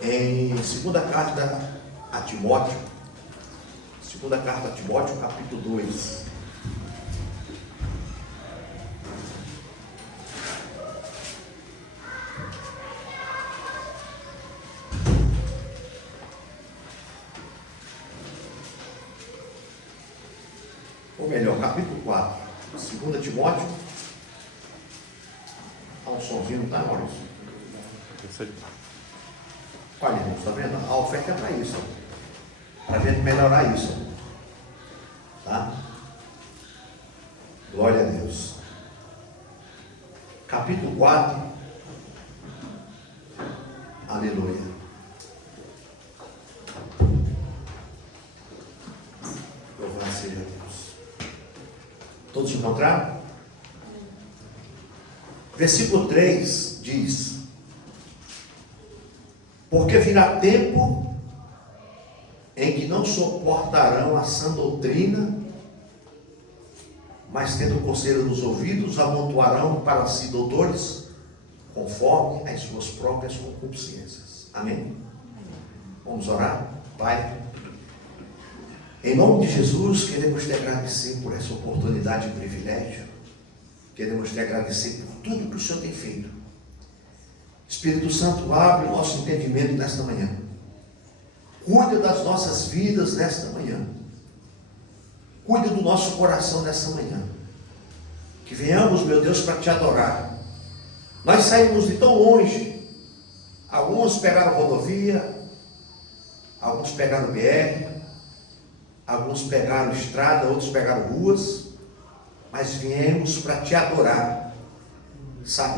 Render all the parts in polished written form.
Em segunda carta a Timóteo, capítulo 2. Ou melhor, capítulo 4. 2 Timóteo. Há um somzinho, não está, Maurício? Olha, irmãos, está vendo? A oferta é para isso, para a gente melhorar isso, tá? Glória a Deus. Capítulo 4. Aleluia. Louvado seja Deus. Todos encontraram? Versículo 3 diz: porque virá tempo em que não suportarão a sã doutrina, mas tendo coceira nos ouvidos, amontoarão para si doutores, conforme as suas próprias concupiscências. Amém? Vamos orar? Pai, em nome de Jesus, queremos te agradecer por essa oportunidade e privilégio. Queremos te agradecer por tudo que o Senhor tem feito. Espírito Santo, abre o nosso entendimento nesta manhã. Cuida das nossas vidas nesta manhã. Cuida do nosso coração nesta manhã. Que venhamos, meu Deus, para te adorar. Nós saímos de tão longe. Alguns pegaram rodovia, alguns pegaram BR, alguns pegaram estrada, outros pegaram ruas. Mas viemos para te adorar.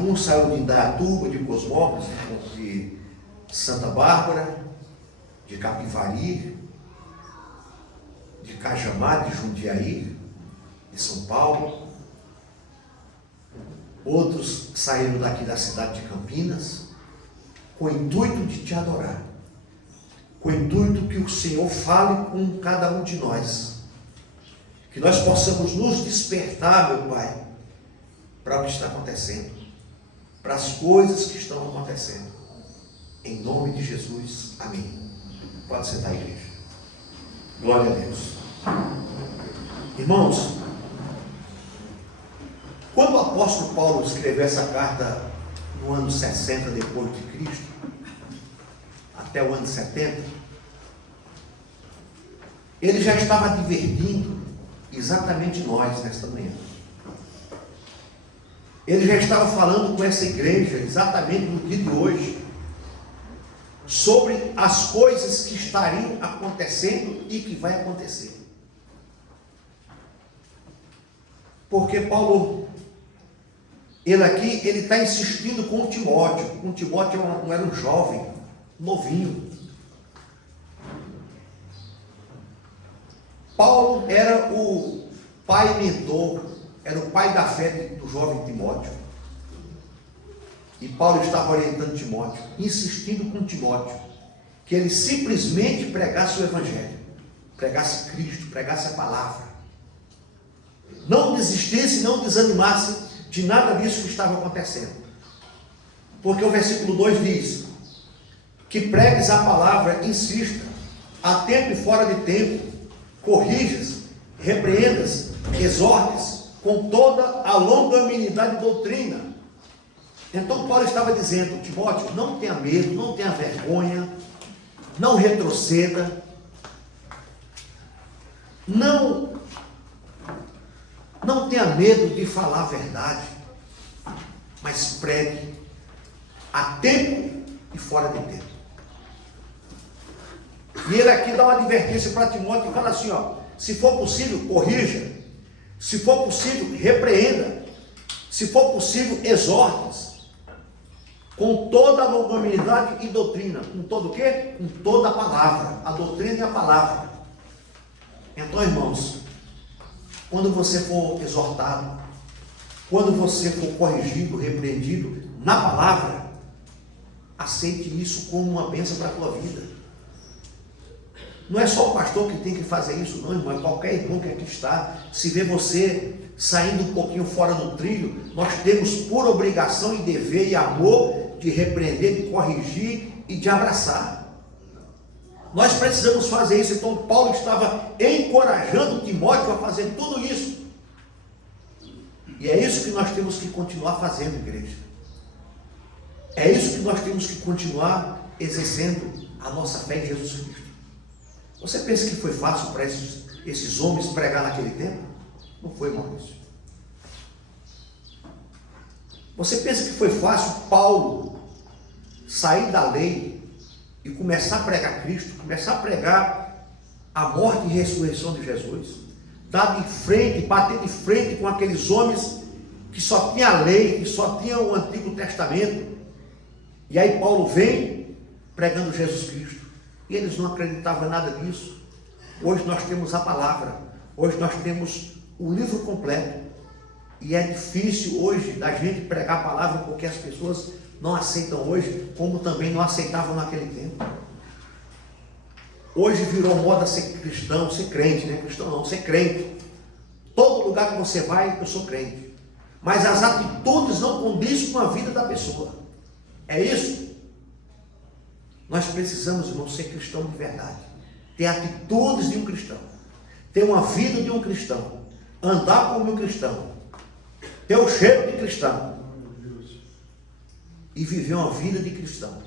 Um saiu de Indaiatuba, de Cosmópolis, de Santa Bárbara, de Capivari, de Cajamá, de Jundiaí, de São Paulo. Outros saíram daqui da cidade de Campinas, com o intuito de te adorar, com o intuito que o Senhor fale com cada um de nós, que nós possamos nos despertar, meu Pai, para o que está acontecendo, para as coisas que estão acontecendo. Em nome de Jesus, amém. Pode sentar, igreja. Glória a Deus. Irmãos, quando o apóstolo Paulo escreveu essa carta no ano 60 depois de Cristo, até o ano 70, ele já estava advertindo exatamente nós nesta manhã. Ele já estava falando com essa igreja, exatamente no dia de hoje, sobre as coisas que estariam acontecendo e que vai acontecer. Porque Paulo, ele está insistindo com Timóteo. Com Timóteo era um jovem, novinho. Paulo era o pai mentor, era o pai da fé do jovem Timóteo. E Paulo estava orientando Timóteo, insistindo com Timóteo, que ele simplesmente pregasse o Evangelho, pregasse Cristo, pregasse a palavra. Não desistisse, não desanimasse de nada disso que estava acontecendo. Porque o versículo 2 diz, que pregues a palavra, insista, a tempo e fora de tempo, corrijas, repreendas, exortes, com toda a longanimidade de doutrina. Então Paulo estava dizendo, Timóteo, não tenha medo, não tenha vergonha, não retroceda, não tenha medo de falar a verdade, mas pregue a tempo e fora de tempo. E ele aqui dá uma advertência para Timóteo e fala assim, ó, se for possível, corrija, se for possível, repreenda, se for possível, exorte, com toda a longanimidade e doutrina. Com todo o quê? Com toda a palavra, a doutrina e a palavra. Então, irmãos, quando você for exortado, quando você for corrigido, repreendido na palavra, aceite isso como uma bênção para a tua vida. Não é só o pastor que tem que fazer isso, não, irmão. É qualquer irmão que aqui está. Se vê você saindo um pouquinho fora do trilho, nós temos por obrigação e dever e amor de repreender, de corrigir e de abraçar. Nós precisamos fazer isso. Então Paulo estava encorajando Timóteo a fazer tudo isso. E é isso que nós temos que continuar fazendo, igreja. É isso que nós temos que continuar exercendo a nossa fé em Jesus Cristo. Você pensa que foi fácil para esses homens pregar naquele tempo? Não foi, Maurício. Você pensa que foi fácil Paulo sair da lei e começar a pregar Cristo, começar a pregar a morte e ressurreição de Jesus, dar de frente, bater de frente com aqueles homens que só tinham a lei, que só tinham o Antigo Testamento? E aí Paulo vem pregando Jesus Cristo, e eles não acreditavam em nada disso. Hoje nós temos a palavra, hoje nós temos o livro completo, e é difícil hoje da gente pregar a palavra, porque as pessoas não aceitam hoje, como também não aceitavam naquele tempo. Hoje virou moda ser cristão, ser crente, né? Cristão não, ser crente. Todo lugar que você vai, eu sou crente. Mas as atitudes não condizem com a vida da pessoa. É isso? Nós precisamos, irmão, ser cristão de verdade. Ter atitudes de um cristão. Ter uma vida de um cristão. Andar como um cristão. Ter o cheiro de cristão. E viver uma vida de cristão.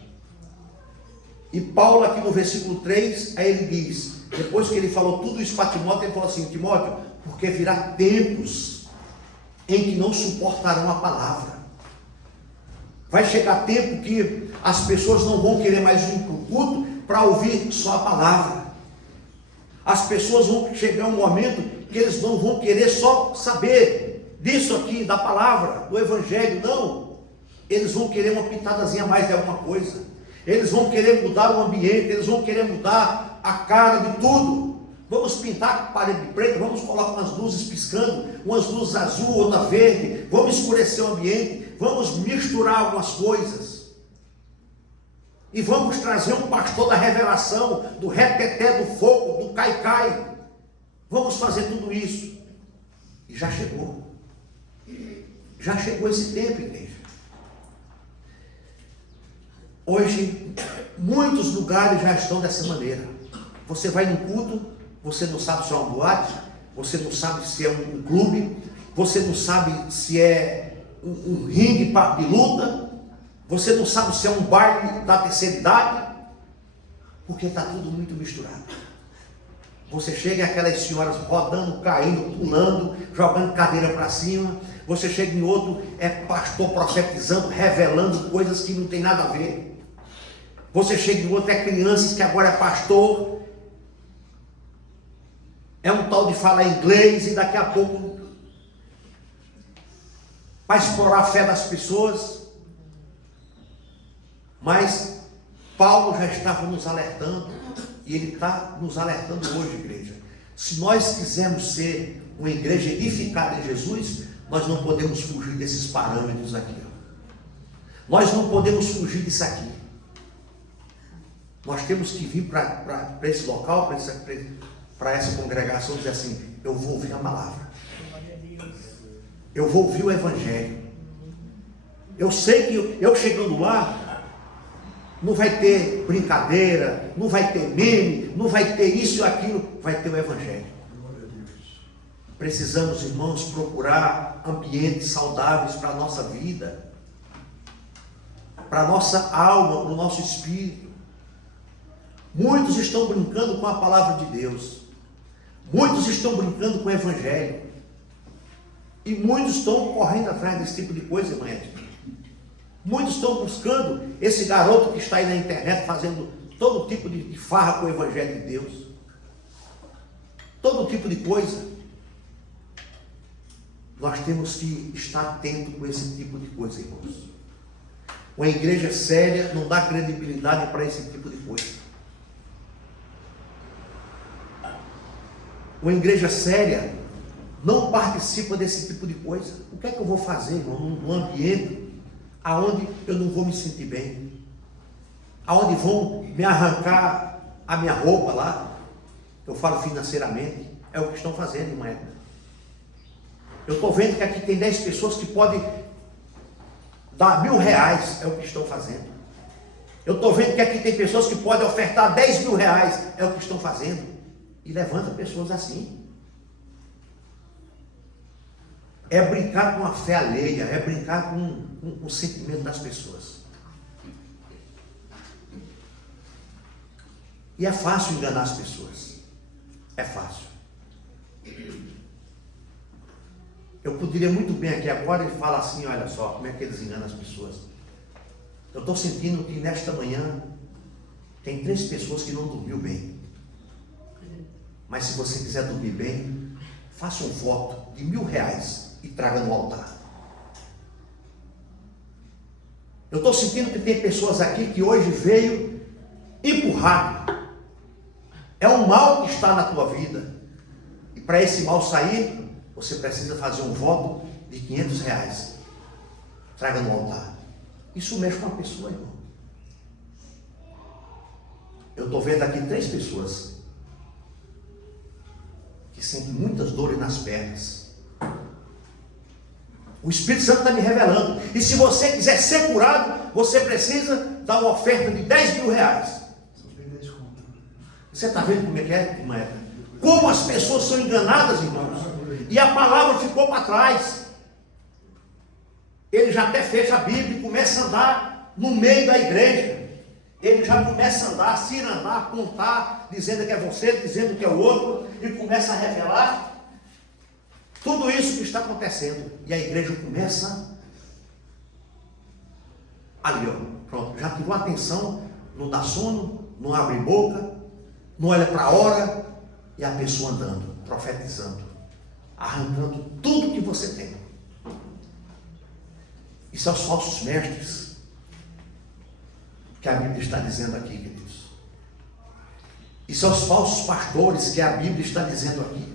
E Paulo aqui no versículo 3, aí ele diz, depois que ele falou tudo isso para Timóteo, ele falou assim: Timóteo, porque virá tempos em que não suportarão a palavra. Vai chegar tempo que as pessoas não vão querer mais ir para o culto para ouvir só a palavra. As pessoas vão chegar um momento que eles não vão querer só saber disso aqui, da palavra, do evangelho, não. Eles vão querer uma pitadazinha mais de alguma coisa. Eles vão querer mudar o ambiente, eles vão querer mudar a cara de tudo. Vamos pintar a parede preta, vamos colocar umas luzes piscando, umas luzes azul, outra verde, vamos escurecer o ambiente, vamos misturar algumas coisas. E vamos trazer um pastor da revelação, do reteté, do fogo, do caicai. Vamos fazer tudo isso. E já chegou. Já chegou esse tempo, igreja. Hoje, muitos lugares já estão dessa maneira. Você vai no culto, você não sabe se é uma boate, você não sabe se é um clube, você não sabe se é um ringue de luta, você não sabe se é um baile da terceira idade, porque está tudo muito misturado. Você chega e aquelas senhoras rodando, caindo, pulando, jogando cadeira para cima. Você chega em outro, é pastor profetizando, revelando coisas que não tem nada a ver. Você chega em outro, é crianças que agora é pastor. É um tal de falar inglês e daqui a pouco vai explorar a fé das pessoas. Mas Paulo já estava nos alertando, e ele está nos alertando hoje, igreja. Se nós quisermos ser uma igreja edificada em Jesus, nós não podemos fugir desses parâmetros aqui. Nós não podemos fugir disso aqui. Nós temos que vir para esse local, para essa congregação, dizer assim: eu vou ouvir a palavra, eu vou ouvir o evangelho. Eu sei que eu chegando lá, não vai ter brincadeira, não vai ter meme, não vai ter isso e aquilo, vai ter o evangelho. Precisamos, irmãos, procurar ambientes saudáveis para a nossa vida, para a nossa alma, para o nosso espírito. Muitos estão brincando com a palavra de Deus, muitos estão brincando com o evangelho, e muitos estão correndo atrás desse tipo de coisa, irmã Edna. Muitos estão buscando esse garoto que está aí na internet fazendo todo tipo de farra com o evangelho de Deus, todo tipo de coisa. Nós temos que estar atento com esse tipo de coisa, irmãos. Uma igreja séria não dá credibilidade para esse tipo de coisa. Uma igreja séria não participa desse tipo de coisa. O que é que eu vou fazer, irmão, num ambiente aonde eu não vou me sentir bem, aonde vão me arrancar a minha roupa lá? Eu falo financeiramente, é o que estão fazendo, irmã Edna. Eu estou vendo que aqui tem 10 pessoas que podem dar R$1.000, é o que estão fazendo. Eu estou vendo que aqui tem pessoas que podem ofertar 10 mil reais, é o que estão fazendo, e levanta pessoas assim. É brincar com a fé alheia, é brincar com o sentimento das pessoas. E é fácil enganar as pessoas. É fácil. Eu poderia muito bem aqui agora e falar assim, olha só, como é que eles enganam as pessoas. Eu estou sentindo que nesta manhã tem 3 pessoas que não dormiu bem. Mas se você quiser dormir bem, faça um voto de R$1.000 e traga no altar. Eu estou sentindo que tem pessoas aqui que hoje veio empurrado. É um mal que está na tua vida. E para esse mal sair, você precisa fazer um voto de R$500. Traga no altar. Isso mexe com a pessoa, irmão. Eu estou vendo aqui 3 pessoas que sentem muitas dores nas pernas. O Espírito Santo está me revelando. E se você quiser ser curado, você precisa dar uma oferta de R$10.000. Você está vendo como é que é, irmã? Como as pessoas são enganadas, irmãos. E a palavra ficou para trás. Ele já até fecha a Bíblia e começa a andar no meio da igreja. Ele já começa a andar, se andar, apontar, dizendo que é você, dizendo que é o outro, e começa a revelar tudo isso que está acontecendo. E a igreja começa ali, ó, pronto, já tirou a atenção, não dá sono, não abre boca, não olha para a hora, e a pessoa andando, profetizando, arrancando tudo que você tem. E são os falsos mestres que a Bíblia está dizendo aqui, queridos. E são os falsos pastores que a Bíblia está dizendo aqui.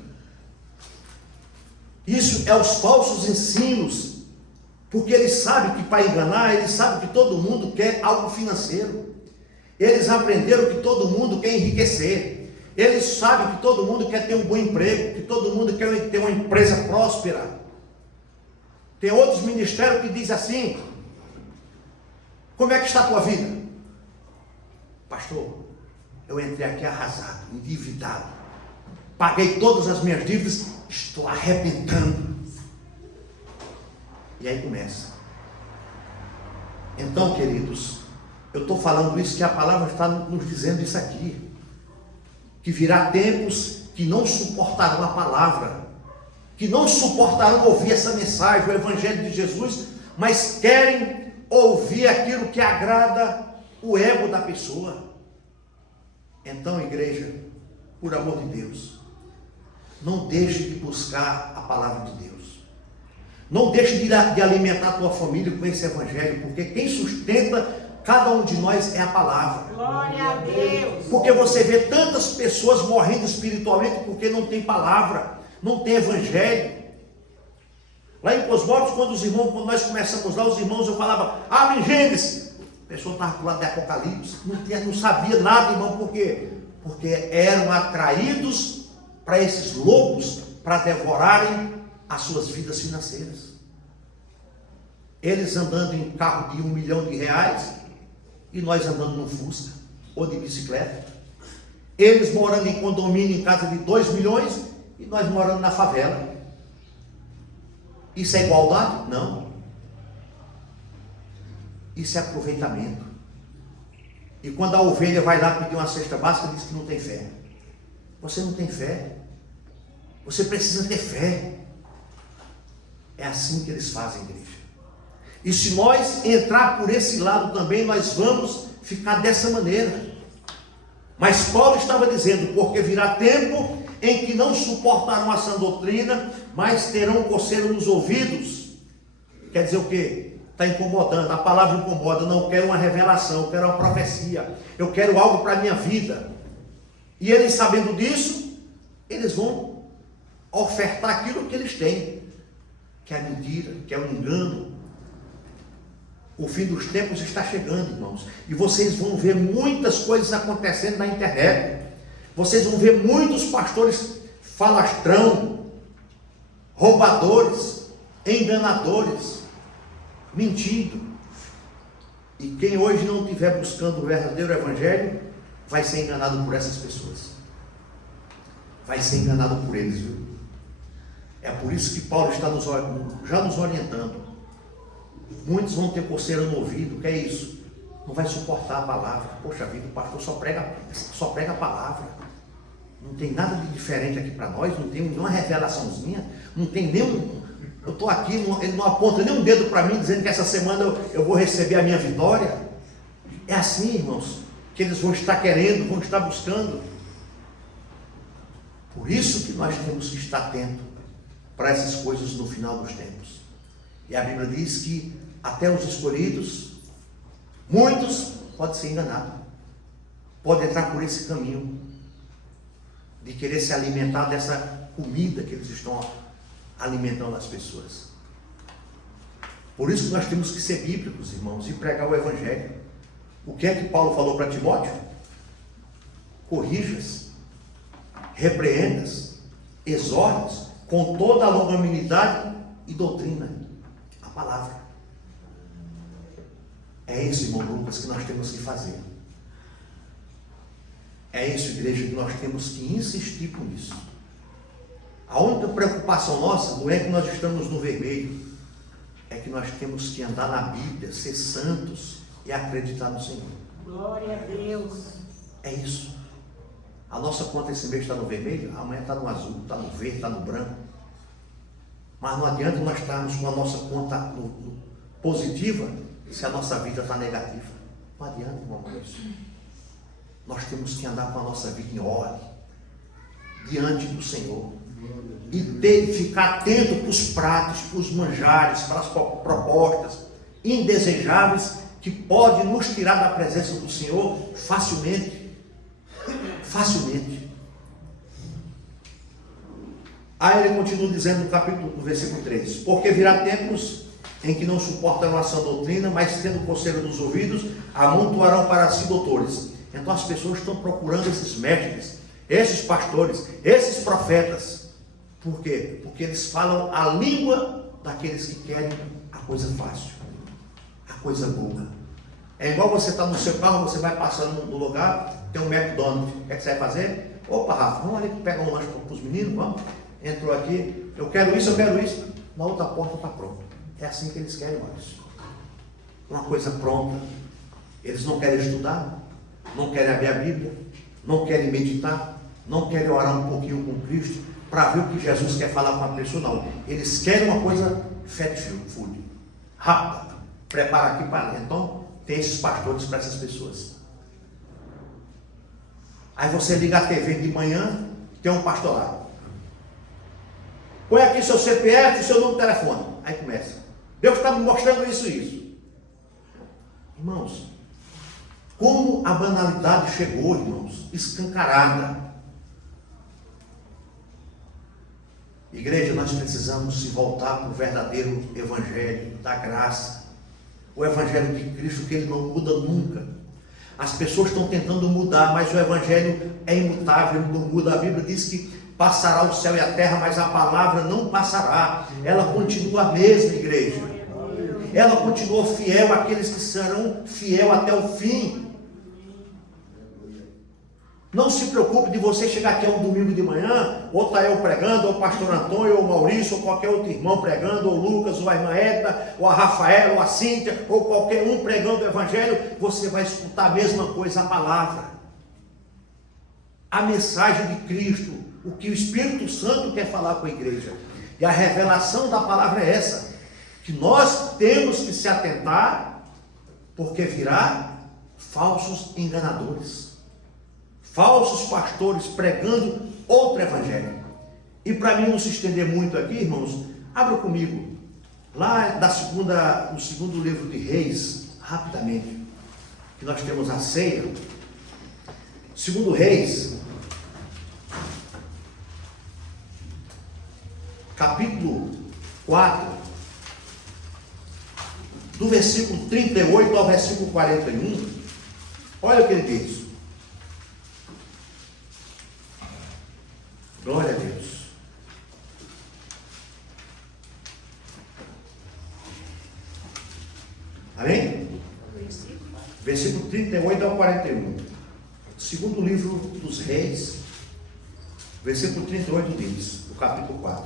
Isso é os falsos ensinos, porque eles sabem que para enganar, eles sabem que todo mundo quer algo financeiro. Eles aprenderam que todo mundo quer enriquecer. Eles sabem que todo mundo quer ter um bom emprego, que todo mundo quer ter uma empresa próspera. Tem outros ministérios que dizem assim: como é que está a tua vida? Pastor, eu entrei aqui arrasado, endividado, paguei todas as minhas dívidas, estou arrebentando. E aí começa. Então, queridos, eu estou falando isso, que a palavra está nos dizendo isso aqui, que virá tempos que não suportarão a palavra, que não suportarão ouvir essa mensagem, o Evangelho de Jesus, mas querem ouvir aquilo que agrada o ego da pessoa. Então, igreja, por amor de Deus, não deixe de buscar a palavra de Deus. Não deixe de alimentar a tua família com esse Evangelho, porque quem sustenta cada um de nós é a palavra. Glória a Deus. Porque você vê tantas pessoas morrendo espiritualmente porque não tem palavra, não tem Evangelho. Lá em Cosmópolis, quando nós começamos lá, os irmãos, eu falava, abre Gênesis. A pessoa estava para o lado de Apocalipse, não sabia nada, irmão, por quê? Porque eram atraídos para esses lobos, para devorarem as suas vidas financeiras. Eles andando em carro de R$1 milhão e nós andando num Fusca ou de bicicleta. Eles morando em condomínio em casa de 2 milhões e nós morando na favela. Isso é igualdade? Não. Isso é aproveitamento. E quando a ovelha vai lá pedir uma cesta básica, diz que não tem fé. Você não tem fé. Você precisa ter fé. É assim que eles fazem, igreja. E se nós entrar por esse lado também, nós vamos ficar dessa maneira. Mas Paulo estava dizendo, porque virá tempo em que não suportarão a sã doutrina, mas terão coceira nos ouvidos. Quer dizer o quê? Está incomodando, a palavra incomoda. Não, eu quero uma revelação, eu quero uma profecia, eu quero algo para a minha vida. E eles, sabendo disso, eles vão ofertar aquilo que eles têm, que é mentira, que é um engano. O fim dos tempos está chegando, irmãos, e vocês vão ver muitas coisas acontecendo na internet. Vocês vão ver muitos pastores falastrão, roubadores, enganadores, mentindo. E quem hoje não estiver buscando o verdadeiro evangelho, vai ser enganado por essas pessoas. Vai ser enganado por eles, viu? É por isso que Paulo está já nos orientando. Muitos vão ter coceira no ouvido, que é isso? Não vai suportar a palavra. Poxa vida, o pastor só prega a palavra. Não tem nada de diferente aqui para nós, não tem nenhuma revelaçãozinha, não tem nenhum... Eu estou aqui, ele não aponta nem um dedo para mim, dizendo que essa semana eu vou receber a minha vitória. É assim, irmãos, que eles vão estar querendo, vão estar buscando. Por isso que nós temos que estar atentos para essas coisas no final dos tempos. E a Bíblia diz que até os escolhidos, muitos podem ser enganados, podem entrar por esse caminho de querer se alimentar dessa comida que eles estão alimentando as pessoas. Por isso que nós temos que ser bíblicos, irmãos, e pregar o evangelho. O que é que Paulo falou para Timóteo? Corrijas, repreendas, exortas, com toda a longanimidade e doutrina. A palavra. É isso, irmão Lucas, que nós temos que fazer. É isso, igreja, que nós temos que insistir com isso. A única preocupação nossa não é que nós estamos no vermelho, é que nós temos que andar na Bíblia, ser santos e acreditar no Senhor. Glória a Deus. É isso. A nossa conta esse mês está no vermelho, amanhã está no azul, está no verde, está no branco. Mas não adianta nós estarmos com a nossa conta positiva se a nossa vida está negativa. Não adianta, irmão, isso. Nós temos que andar com a nossa vida em ordem, diante do Senhor. E ficar atento para os pratos, para os manjares, para as propostas indesejáveis que podem nos tirar da presença do Senhor facilmente. Facilmente. Aí ele continua dizendo no versículo 3: porque virá tempos em que não suportarão a sã doutrina, mas tendo coceira nos ouvidos, amontoarão para si doutores. Então as pessoas estão procurando esses mestres, esses pastores, esses profetas. Por quê? Porque eles falam a língua daqueles que querem a coisa fácil, a coisa boa. É igual você está no seu carro, você vai passando no lugar, tem um McDonald's, o que é que você vai fazer? Opa, Rafa, vamos ali pegar um lanche para os meninos, vamos. Entrou aqui, eu quero isso, na outra porta está pronto. É assim que eles querem, Maurício. Uma coisa pronta. Eles não querem estudar, não querem abrir a Bíblia, não querem meditar, não querem orar um pouquinho com Cristo, para ver o que Jesus quer falar com a pessoa, não. Eles querem uma coisa fast food, rápida, prepara aqui para lá. Então, tem esses pastores para essas pessoas. Aí você liga a TV de manhã, tem um pastor lá. Põe aqui seu CPF e seu número de telefone. Aí começa. Deus está me mostrando isso e isso. Irmãos, como a banalidade chegou, irmãos, escancarada. Igreja, nós precisamos se voltar para o verdadeiro evangelho da graça. O evangelho de Cristo, que ele não muda nunca. As pessoas estão tentando mudar, mas o evangelho é imutável, ele não muda. A Bíblia diz que passará o céu e a terra, mas a palavra não passará. Ela continua a mesma, igreja. Ela continua fiel àqueles que serão fiel até o fim. Não se preocupe de você chegar aqui um domingo de manhã, ou está eu pregando, ou o pastor Antônio, ou o Maurício, ou qualquer outro irmão pregando, ou o Lucas, ou a irmã Edna, ou a Rafaela, ou a Cíntia, ou qualquer um pregando o evangelho, você vai escutar a mesma coisa, a palavra. A mensagem de Cristo, o que o Espírito Santo quer falar com a igreja. E a revelação da palavra é essa, que nós temos que se atentar, porque virá falsos enganadores. Falsos pastores pregando outro evangelho. E para mim não se estender muito aqui, irmãos, abra comigo, lá no segundo livro de Reis, rapidamente, que nós temos a ceia. Segundo Reis, capítulo 4, do versículo 38 ao versículo 41, olha o que ele diz. Glória a Deus. Amém? 1. Segundo livro dos Reis, versículo 38 diz, no capítulo 4.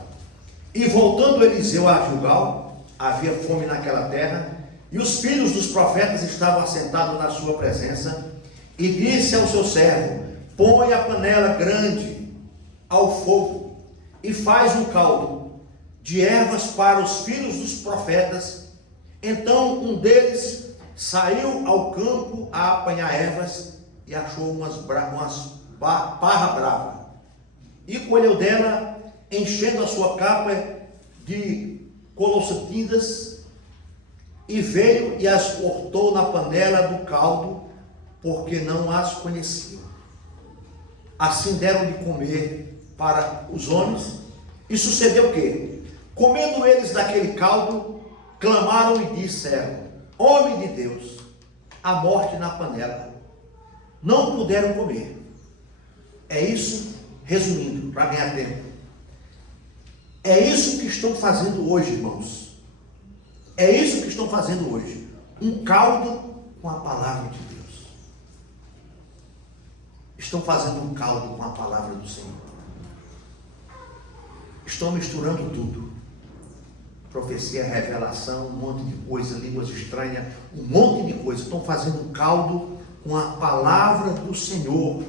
E voltando Eliseu a Gilgal, havia fome naquela terra, e os filhos dos profetas estavam assentados na sua presença, e disse ao seu servo: põe a panela grande ao fogo, e faz um caldo de ervas para os filhos dos profetas. Então um deles saiu ao campo a apanhar ervas, e achou umas parra brava, e colheu dela, enchendo a sua capa de colossatidas, e veio e as cortou na panela do caldo, porque não as conheciam. Assim deram de comer para os homens, e sucedeu que, comendo eles daquele caldo, clamaram e disseram: homem de Deus, a morte na panela. Não puderam comer. É isso, resumindo, para ganhar tempo. É isso que estão fazendo hoje, irmãos. É isso que estão fazendo hoje. Um caldo com a palavra de Deus. Estão fazendo um caldo com a palavra do Senhor. Estão misturando tudo. Profecia, revelação, um monte de coisa, línguas estranhas, um monte de coisa. Estão fazendo um caldo com a palavra do Senhor.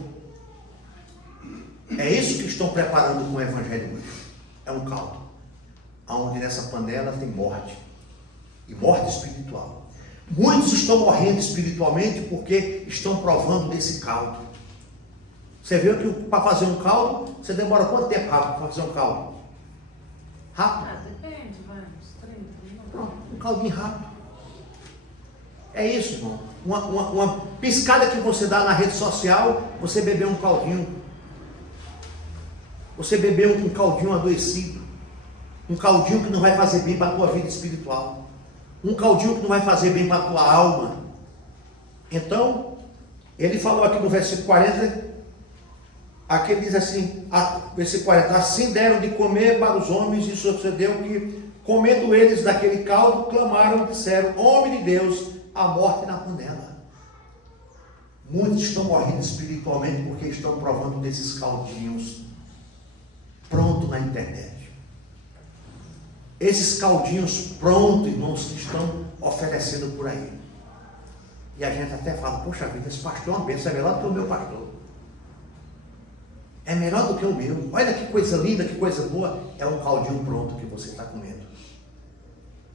É isso que estão preparando com o Evangelho hoje. É um caldo, onde nessa panela tem morte, e morte espiritual. Muitos estão morrendo espiritualmente porque estão provando desse caldo. Você viu que para fazer um caldo, você demora quanto tempo rápido para fazer um caldo? Rápido? Depende, vai uns 30 minutos. Pronto, um caldinho rápido. É isso, irmão. Uma piscada que você dá na rede social, você beber um caldinho. Você beber um caldinho adoecido. Um caldinho que não vai fazer bem para a tua vida espiritual. Um caldinho que não vai fazer bem para a tua alma. Então, ele falou aqui no versículo 40, aqui ele diz assim, versículo 40, assim deram de comer para os homens, e sucedeu que, comendo eles daquele caldo, clamaram e disseram: homem de Deus, a morte na panela. Muitos estão morrendo espiritualmente porque estão provando desses caldinhos pronto na internet. Esses caldinhos prontos, irmãos, que estão oferecendo por aí. E a gente até fala: poxa vida, esse pastor é uma bênção, é melhor do que o meu pastor. É melhor do que o meu. Olha que coisa linda, que coisa boa. É um caldinho pronto que você está comendo.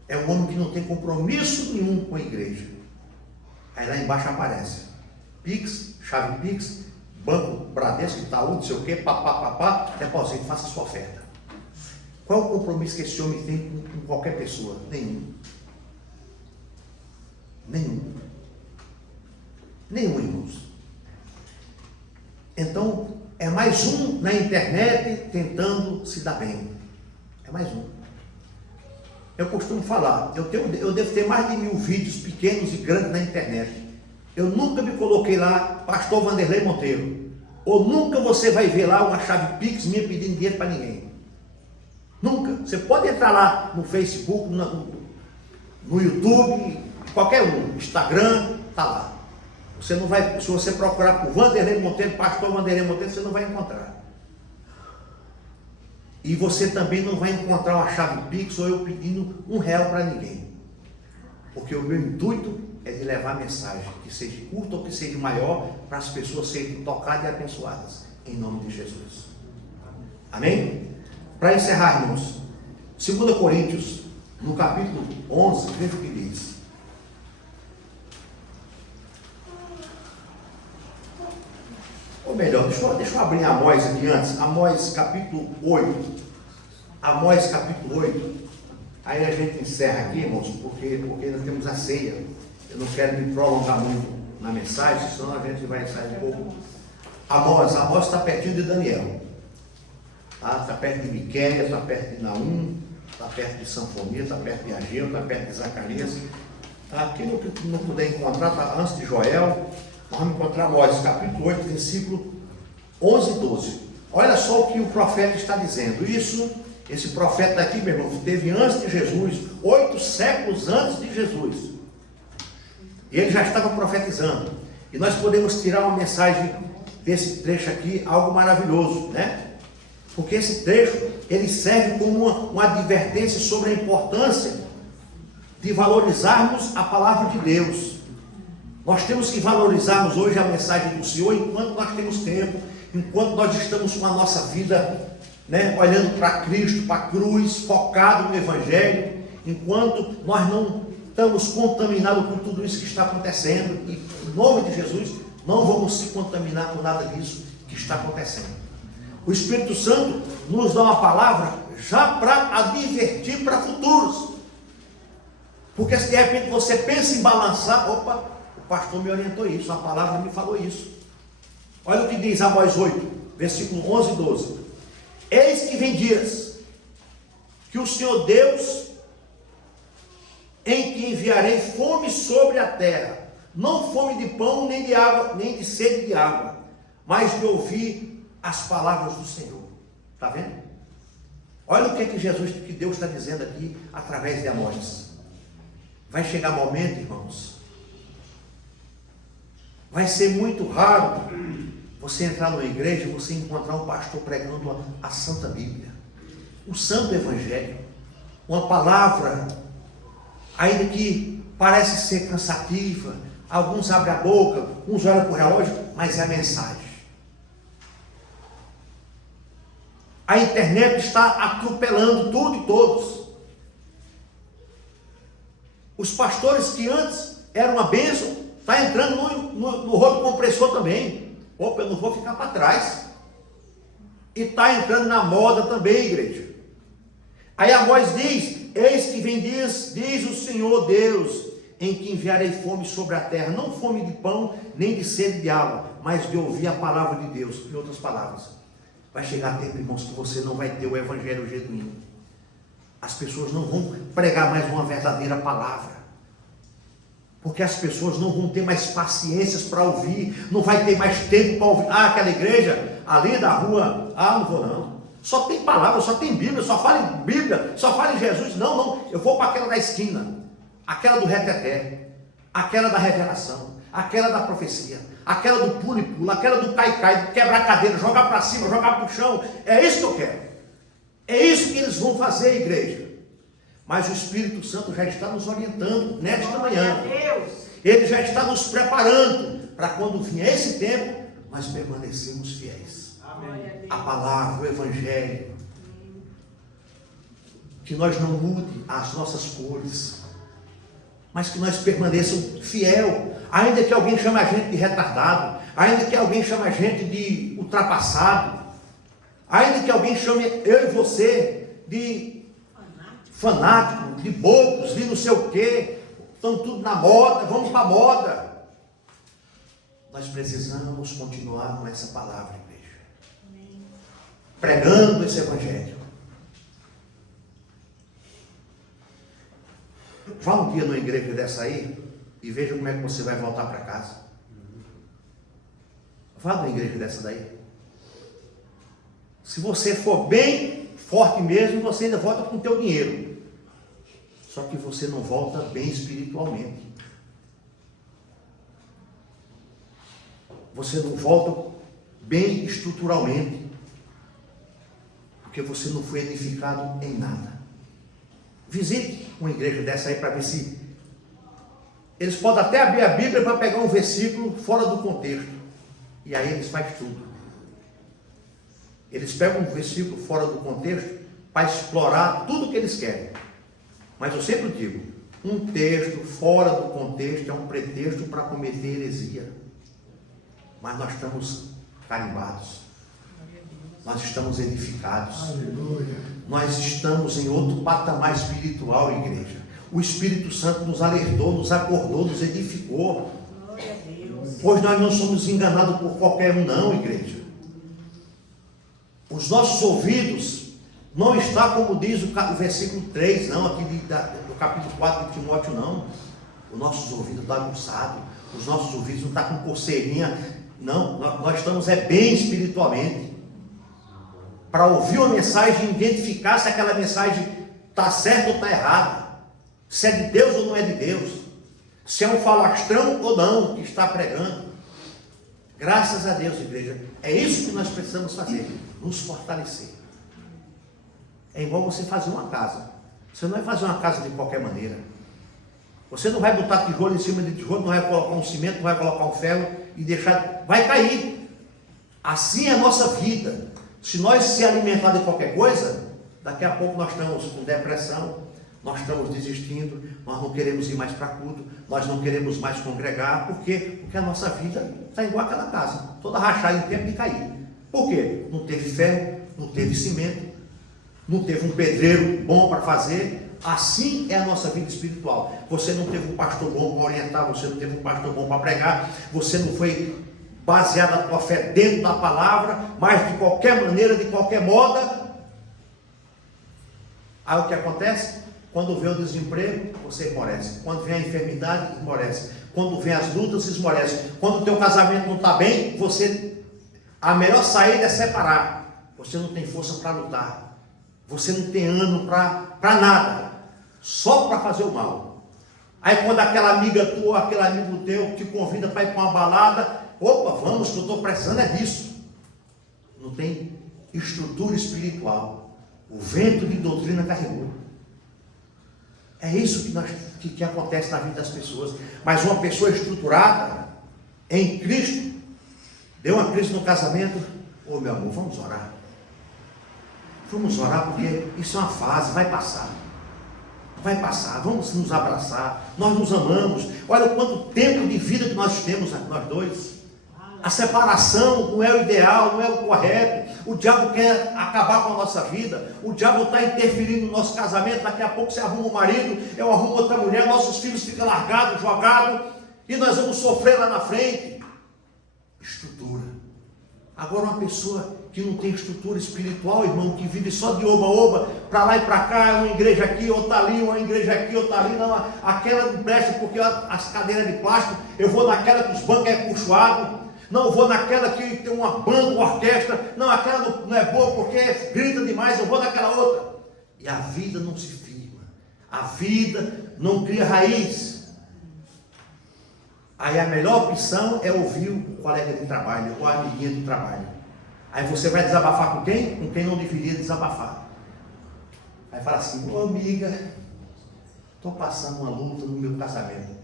É um homem que não tem compromisso nenhum com a igreja. Aí lá embaixo aparece Pix, chave Pix, Banco Bradesco, Itaú, não sei o que, papapá, deposite, faça a sua oferta. Qual é o compromisso que esse homem tem com qualquer pessoa? Nenhum. Nenhum, irmãos. Então, é mais um na internet tentando se dar bem. É mais um. Eu costumo falar, eu devo ter mais de 1000 vídeos pequenos e grandes na internet. Eu nunca me coloquei lá, pastor Vanderlei Monteiro. Ou nunca você vai ver lá uma chave Pix minha pedindo dinheiro para ninguém. Nunca. Você pode entrar lá no Facebook, no YouTube, qualquer um, Instagram, está lá. Você não vai, se você procurar por Vanderlei Monteiro, pastor Vanderlei Monteiro, você não vai encontrar. E você também não vai encontrar uma chave Pix ou eu pedindo R$1 para ninguém. Porque o meu intuito é de levar mensagem, que seja curta ou que seja maior, para as pessoas serem tocadas e abençoadas, em nome de Jesus. Amém? Para encerrar, irmãos, 2 Coríntios, no capítulo 11, veja o que diz. Ou melhor, deixa eu abrir Amós aqui antes. Amós capítulo 8. Amós capítulo 8. Aí a gente encerra aqui, irmãos, porque nós temos a ceia. Eu não quero me prolongar muito na mensagem, senão a gente vai sair um pouco. Amós está pertinho de Daniel. Está perto de Miqueias, está perto de Naum, está perto de Sanfonia, está perto de Ageu, está perto de Zacarias. Aquilo que não puder encontrar, está antes de Joel. Nós vamos encontrar Amós, capítulo 8, versículo 11 e 12. Olha só o que o profeta está dizendo. Esse profeta aqui, meu irmão, teve antes de Jesus, 8 séculos antes de Jesus. E ele já estava profetizando. E nós podemos tirar uma mensagem desse trecho aqui, algo maravilhoso, né? Porque esse trecho, ele serve como uma advertência sobre a importância de valorizarmos a palavra de Deus. Nós temos que valorizarmos hoje a mensagem do Senhor enquanto nós temos tempo, enquanto nós estamos com a nossa vida, né, olhando para Cristo, para a cruz, focado no Evangelho, enquanto nós não estamos contaminados por tudo isso que está acontecendo, e em nome de Jesus, não vamos se contaminar com nada disso que está acontecendo. O Espírito Santo nos dá uma palavra já para advertir para futuros, porque se de repente você pensa em balançar, opa, o pastor me orientou isso, a palavra me falou isso. Olha o que diz Amós 8, versículo 11 e 12. Eis que vem dias que o Senhor Deus, em que enviarei fome sobre a terra, não fome de pão, nem de água, nem de sede de água, mas de ouvir as palavras do Senhor. Está vendo? Olha o que Deus está dizendo aqui através de Amós. Vai chegar momento, irmãos, vai ser muito raro você entrar numa igreja e você encontrar um pastor pregando a Santa Bíblia, o Santo Evangelho, uma palavra, ainda que parece ser cansativa, alguns abrem a boca, uns olham para o relógio, mas é a mensagem. A internet está atropelando tudo e todos. Os pastores que antes eram uma bênção, está entrando no rolo compressor também. Opa, eu não vou ficar para trás. E está entrando na moda também, igreja. Aí Amós diz, eis que vem diz o Senhor Deus, em que enviarei fome sobre a terra, não fome de pão, nem de sede de água, mas de ouvir a palavra de Deus. Em outras palavras, vai chegar tempo, irmãos, que você não vai ter o evangelho genuíno. As pessoas não vão pregar mais uma verdadeira palavra, porque as pessoas não vão ter mais paciências para ouvir, não vai ter mais tempo para ouvir. Ah, aquela igreja ali da rua, não vou não, só tem palavra, só tem Bíblia, só fala em Bíblia, só fala em Jesus. Não, eu vou para aquela da esquina, aquela do reteté, aquela da revelação, aquela da profecia, aquela do pulo e pulo, aquela do cai-cai, do quebrar a cadeira, jogar para cima, jogar para o chão. É isso que eu quero, é isso que eles vão fazer, igreja. Mas o Espírito Santo já está nos orientando nesta manhã. Ele já está nos preparando para quando vier esse tempo, nós permanecermos fiéis. Amém. A palavra, o Evangelho. Que nós não mude as nossas cores, mas que nós permaneçamos fiel. Ainda que alguém chame a gente de retardado, ainda que alguém chame a gente de ultrapassado, ainda que alguém chame eu e você de fanático, de bobos, de não sei o quê, estão tudo na moda, vamos para a moda. Nós precisamos continuar com essa palavra, igreja. Amém. Pregando esse Evangelho. Vá um dia numa igreja dessa aí e veja como é que você vai voltar para casa. Vá numa igreja dessa daí. Se você for bem forte mesmo, você ainda volta com o teu dinheiro. Só que você não volta bem espiritualmente. Você não volta bem estruturalmente. Porque você não foi edificado em nada. Visite uma igreja dessa aí para ver se... Eles podem até abrir a Bíblia para pegar um versículo fora do contexto. E aí eles fazem tudo. Eles pegam um versículo fora do contexto para explorar tudo o que eles querem. Mas eu sempre digo, um texto fora do contexto é um pretexto para cometer heresia. Mas nós estamos carimbados. Nós estamos edificados. Aleluia. Nós estamos em outro patamar espiritual, igreja. O Espírito Santo nos alertou, nos acordou, nos edificou. Pois nós não somos enganados por qualquer um não, igreja. Os nossos ouvidos não está como diz o versículo 3, não, aqui do capítulo 4 de Timóteo, não. Os nossos ouvidos estão aguçados, os nossos ouvidos não estão com coceirinha, não, nós estamos bem espiritualmente. Para ouvir uma mensagem e identificar se aquela mensagem está certa ou está errada, se é de Deus ou não é de Deus, se é um falastrão ou não que está pregando. Graças a Deus, igreja. É isso que nós precisamos fazer, nos fortalecer. É igual você fazer uma casa. Você não vai fazer uma casa de qualquer maneira. Você não vai botar tijolo em cima de tijolo, não vai colocar um cimento, não vai colocar um ferro e deixar, vai cair. Assim é a nossa vida. Se nós se alimentar de qualquer coisa, daqui a pouco nós estamos com depressão, nós estamos desistindo, nós não queremos ir mais para culto, nós não queremos mais congregar. Por quê? Porque a nossa vida está igual aquela casa, toda rachada em tempo de cair. Por quê? Não teve ferro, não teve cimento, não teve um pedreiro bom para fazer. Assim é a nossa vida espiritual. Você não teve um pastor bom para orientar, você não teve um pastor bom para pregar, você não foi baseado a tua fé dentro da palavra, mas de qualquer maneira, de qualquer moda. Aí o que acontece? Quando vem o desemprego, você esmorece. Quando vem a enfermidade, esmorece. Quando vem as lutas, esmorece. Quando o teu casamento não está bem, a melhor saída é separar. Você não tem força para lutar. Você não tem ânimo para nada. Só para fazer o mal. Aí quando aquela amiga tua, aquele amigo teu te convida para ir para uma balada, opa, vamos, que eu estou precisando é disso. Não tem estrutura espiritual. O vento de doutrina carregou. É isso que acontece na vida das pessoas. Mas uma pessoa estruturada em Cristo, deu uma crise no casamento, ô meu amor, vamos orar. Vamos orar, porque isso é uma fase, vai passar. Vai passar, vamos nos abraçar. Nós nos amamos. Olha o quanto tempo de vida que nós temos, nós dois. A separação não é o ideal, não é o correto. O diabo quer acabar com a nossa vida. O diabo está interferindo no nosso casamento. Daqui a pouco você arruma um marido, eu arrumo outra mulher, nossos filhos ficam largados, jogados, e nós vamos sofrer lá na frente. Estrutura. Agora uma pessoa que não tem estrutura espiritual, irmão, que vive só de oba-oba, para lá e para cá, uma igreja aqui, outra ali, uma igreja aqui, outra ali, não, aquela não presta porque as cadeiras de plástico, eu vou naquela que os bancos é puxado, não vou naquela que tem uma banda, uma orquestra, não, aquela não é boa porque grita demais, eu vou naquela outra. E a vida não se firma, a vida não cria raiz. Aí a melhor opção é ouvir o colega de trabalho, ou a amiguinha do trabalho. Aí você vai desabafar com quem? Com quem não deveria desabafar. Aí fala assim, ô amiga, estou passando uma luta no meu casamento.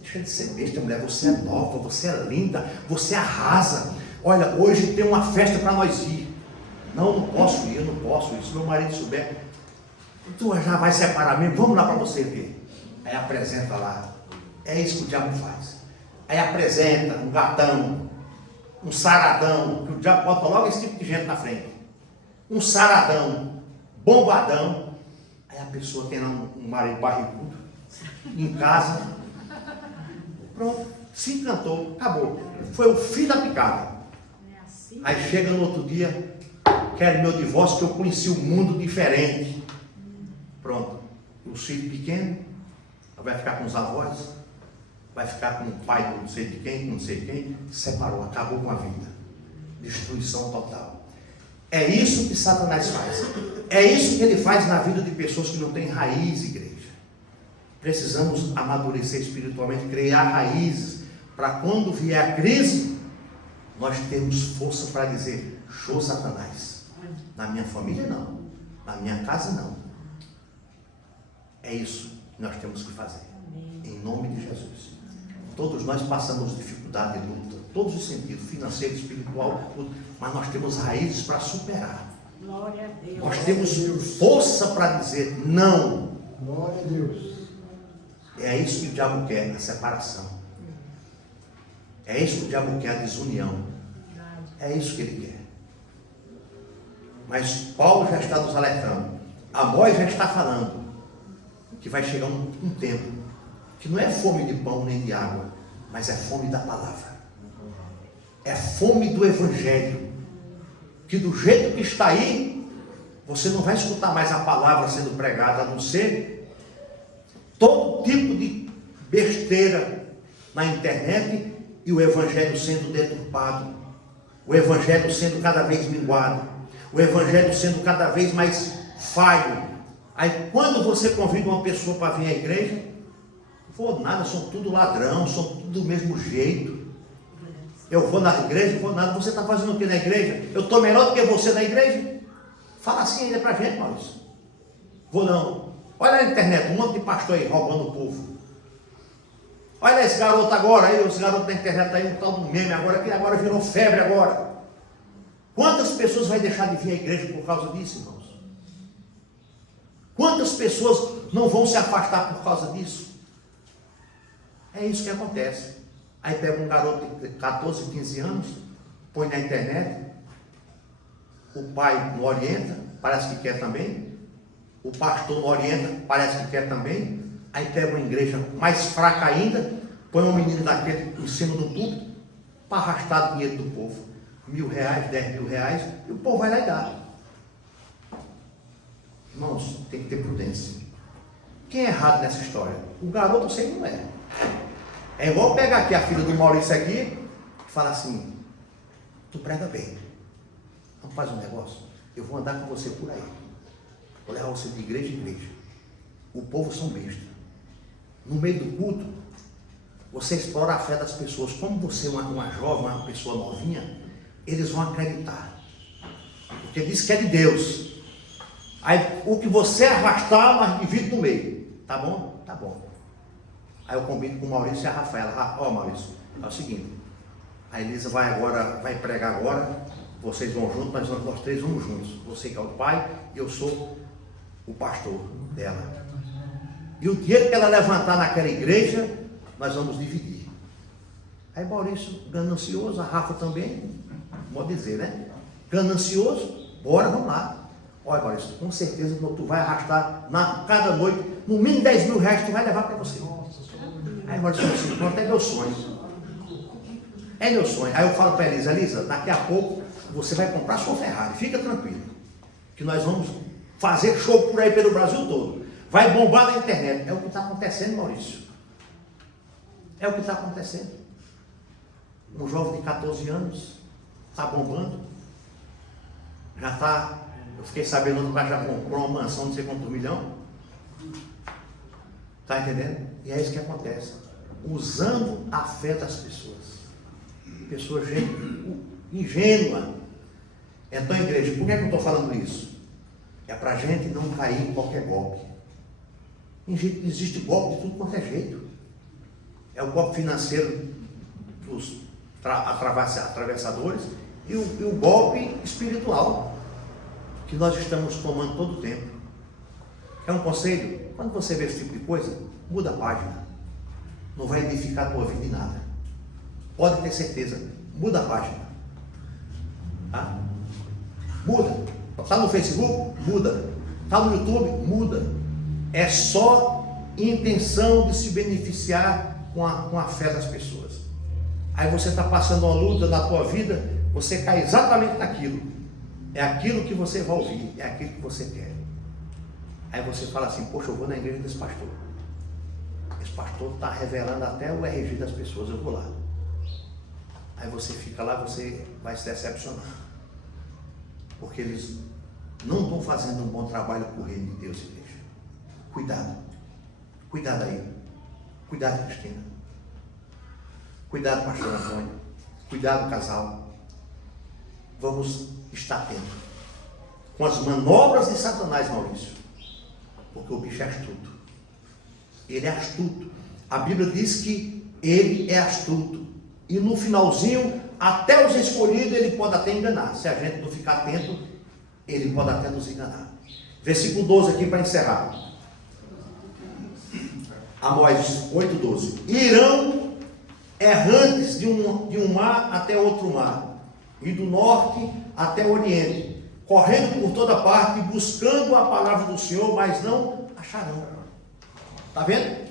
Deixa de ser besta, mulher, você é nova, você é linda, você arrasa. Olha, hoje tem uma festa para nós ir. Não posso ir, eu não posso ir. Se meu marido souber, tu já vai separar mesmo, vamos lá para você ver. Aí apresenta lá. É isso que o diabo faz. Aí apresenta um gatão, um saradão, que o diabo bota logo esse tipo de gente na frente. Um saradão, bombadão. Aí a pessoa tem um marido barrigudo, em casa. Pronto, se encantou, acabou. Foi o fim da picada. Aí chega no outro dia, quero meu divórcio, que eu conheci um mundo diferente. Pronto, o filho pequeno, vai ficar com os avós, vai ficar com o pai com não sei de quem, não sei quem, separou, acabou com a vida. Destruição total. É isso que Satanás faz. É isso que ele faz na vida de pessoas que não têm raiz, igreja. Precisamos amadurecer espiritualmente, criar raízes, para quando vier a crise, nós termos força para dizer, show Satanás. Na minha família não, na minha casa não. É isso que nós temos que fazer. Em nome de Jesus. Todos nós passamos dificuldade e luta, todos os sentidos, financeiro, espiritual, mas nós temos raízes para superar. Glória a Deus. Nós temos força para dizer não. Glória a Deus. É isso que o diabo quer, a separação. É isso que o diabo quer, a desunião. É isso que ele quer. Mas Paulo já está nos alertando. Amós já está falando que vai chegar um tempo que não é fome de pão nem de água, mas é fome da palavra. É fome do evangelho. Que do jeito que está aí, você não vai escutar mais a palavra sendo pregada, a não ser todo tipo de besteira na internet e o evangelho sendo deturpado, o evangelho sendo cada vez minguado, o evangelho sendo cada vez mais falho. Aí quando você convida uma pessoa para vir à igreja, não vou nada, são tudo ladrão, são tudo do mesmo jeito. Eu vou na igreja, vou nada. Você está fazendo o que na igreja? Eu estou melhor do que você na igreja? Fala assim ainda para a gente, Maurício. Vou não. Olha na internet, um monte de pastor aí roubando o povo. Olha esse garoto agora, aí, esse garoto da internet aí, um tal do meme agora, que agora virou febre agora. Quantas pessoas vai deixar de vir à igreja por causa disso, irmãos? Quantas pessoas não vão se afastar por causa disso? É isso que acontece. Aí pega um garoto de 14, 15 anos, põe na internet, o pai não orienta, parece que quer também, o pastor não orienta, parece que quer também, aí pega uma igreja mais fraca ainda, põe um menino daquele em cima do púlpito, para arrastar dinheiro do povo, R$1.000, R$10.000, e o povo vai lá e dá. Irmãos, tem que ter prudência. Quem é errado nessa história? O garoto eu sei que não é. É igual pegar aqui a filha do Maurício aqui e falar assim: tu prega bem, não faz um negócio, eu vou andar com você por aí, vou levar você de igreja em igreja. O povo são bestas. No meio do culto, você explora a fé das pessoas. Como você é uma jovem, uma pessoa novinha, eles vão acreditar, porque diz que é de Deus. Aí o que você arrastar, mas divide no meio. Tá bom? Tá bom. Aí eu combino com o Maurício e a Rafaela. Ó, Maurício, é o seguinte, a Elisa vai pregar agora, vocês vão juntos, mas nós três vamos juntos. Você que é o pai, e eu sou o pastor dela. E o dinheiro que ela levantar naquela igreja, nós vamos dividir. Aí Maurício, ganancioso, a Rafa também, pode dizer, né? Ganancioso, bora, vamos lá. Olha, Maurício, com certeza tu vai arrastar cada noite, no mínimo R$10.000 tu vai levar para você. Aí Maurício disse assim: pronto, é meu sonho. É meu sonho. Aí eu falo para Elisa: Elisa, daqui a pouco você vai comprar sua Ferrari, fica tranquilo, que nós vamos fazer show por aí pelo Brasil todo. Vai bombar na internet. É o que está acontecendo, Maurício. É o que está acontecendo. Um jovem de 14 anos está bombando. Já está, eu fiquei sabendo que já comprou uma mansão, não sei quantos milhões. Está entendendo? E é isso que acontece. Usando a fé das pessoas. Pessoa ingênua. Então, igreja, por que eu estou falando isso? É para a gente não cair em qualquer golpe. Existe golpe de tudo quanto é jeito. É o golpe financeiro dos atravessadores e o golpe espiritual que nós estamos tomando todo o tempo. É um conselho: quando você vê esse tipo de coisa, muda a página. Não vai edificar a tua vida em nada. Pode ter certeza, muda a página. Tá? Muda. Está no Facebook? Muda. Está no YouTube? Muda. É só intenção de se beneficiar com a fé das pessoas. Aí você está passando uma luta na tua vida, você cai exatamente naquilo. É aquilo que você vai ouvir, é aquilo que você quer. Aí você fala assim: poxa, eu vou na igreja desse pastor. Esse pastor está revelando até o RG das pessoas, eu vou lá. Aí você fica lá, você vai se decepcionar. Porque eles não estão fazendo um bom trabalho para o reino de Deus, igreja. Cuidado. Cuidado aí. Cuidado, Cristina. Cuidado, pastor Antônio. Cuidado, casal. Vamos estar atentos com as manobras de Satanás, Maurício. Porque o bicho é astuto. Ele é astuto. A Bíblia diz que ele é astuto. E no finalzinho, até os escolhidos, ele pode até enganar. Se a gente não ficar atento, ele pode até nos enganar. Versículo 12 aqui para encerrar. Amós 8:12. Irão errantes de um mar até outro mar, e do norte até o oriente, correndo por toda parte, buscando a palavra do Senhor, mas não acharão. Está vendo?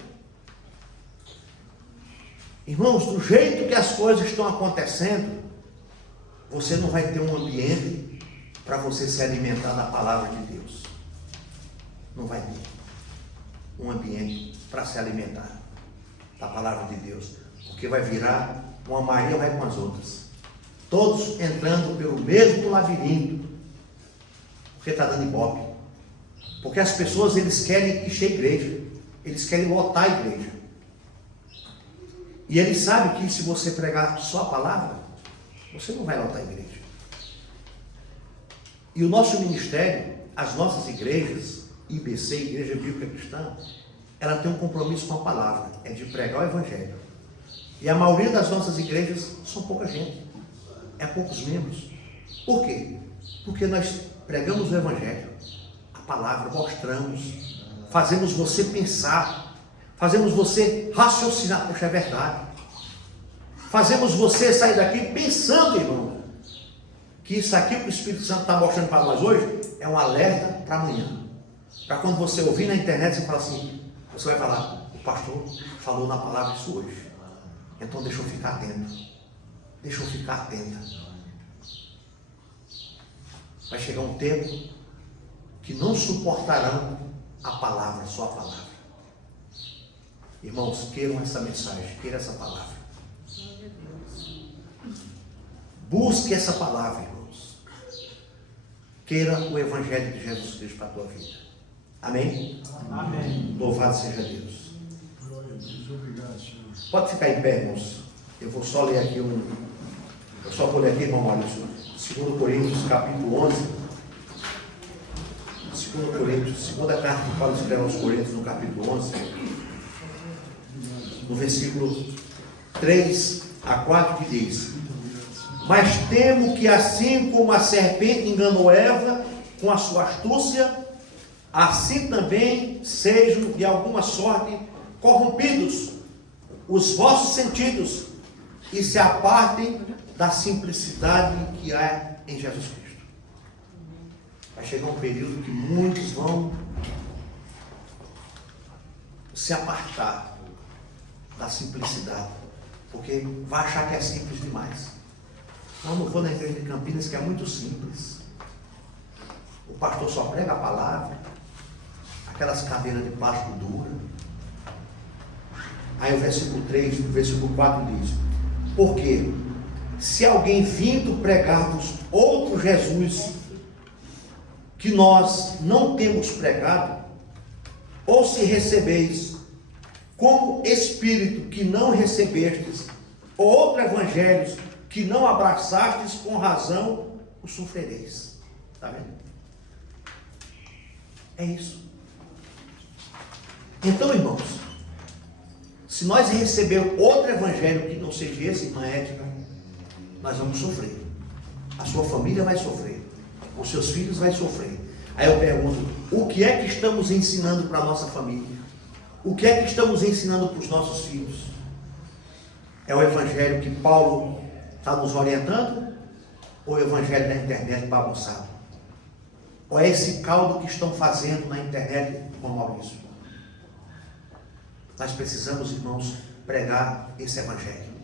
Irmãos, do jeito que as coisas estão acontecendo, você não vai ter um ambiente para você se alimentar da palavra de Deus. Não vai ter um ambiente para se alimentar da palavra de Deus, porque vai virar uma Maria vai com as outras, todos entrando pelo mesmo labirinto, porque está dando ibope. Porque as pessoas, eles querem encher a igreja, eles querem lotar a igreja, e eles sabem que se você pregar só a palavra, Você não vai lotar a igreja. E o nosso ministério, as nossas igrejas, IBC, Igreja Bíblica Cristã, ela tem um compromisso com a palavra, é de pregar o evangelho. E a maioria das nossas igrejas são pouca gente, é poucos membros. Por quê? Porque nós pregamos o evangelho, a palavra, mostramos, fazemos você pensar, fazemos você raciocinar, poxa, é verdade. Fazemos você sair daqui pensando, irmão, que isso aqui que o Espírito Santo está mostrando para nós hoje é um alerta para amanhã. Para quando você ouvir na internet, você fala assim, você vai falar, o pastor falou na palavra isso hoje. Então deixa eu ficar atento. Deixa eu ficar atenta. Vai chegar um tempo que não suportarão a palavra, só a palavra. Irmãos, queiram essa mensagem, queiram essa palavra. Busque essa palavra, irmãos. Queira o Evangelho de Jesus Cristo para a tua vida. Amém? Amém. Louvado seja Deus. Glória a Deus. Obrigado, Senhor. Pode ficar em pé, irmãos. Eu vou só ler aqui Eu só vou ler aqui, irmão Maurício. 2 Coríntios, capítulo 11. 2 Coríntios, segunda carta que Paulo escreve aos Coríntios, no capítulo 11. No versículo 3 a 4, que diz: mas temo que assim como a serpente enganou Eva com a sua astúcia, assim também sejam de alguma sorte corrompidos os vossos sentidos e se apartem da simplicidade que há em Jesus Cristo. Vai chegar um período que muitos vão se apartar da simplicidade, porque vai achar que é simples demais. Não vou na igreja de Campinas, que é muito simples. O pastor só prega a palavra, aquelas cadeiras de plástico dura. Aí o versículo 3, o versículo 4 diz: porque se alguém vindo pregar-vos outro Jesus, que nós não temos pregado, ou se recebeis como espírito que não recebestes, ou outro evangelho que não abraçastes, com razão o sofrereis. Está vendo? É isso. Então, irmãos, se nós recebermos outro evangelho que não seja esse, irmã Edna, nós vamos sofrer. A sua família vai sofrer. Os seus filhos vão sofrer. Aí eu pergunto, o que é que estamos ensinando para a nossa família? O que é que estamos ensinando para os nossos filhos? É o evangelho que Paulo está nos orientando? Ou o evangelho da internet bagunçado? Ou é esse caldo que estão fazendo na internet com Maurício? Nós precisamos, irmãos, pregar esse evangelho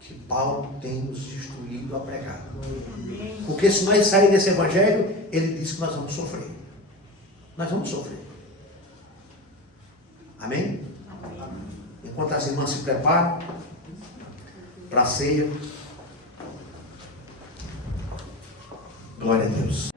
que Paulo tem nos instruído a pregar. Porque se nós sairmos desse evangelho, ele diz que nós vamos sofrer. Nós vamos sofrer. Amém? Enquanto as irmãs se preparam para a ceia, glória a Deus.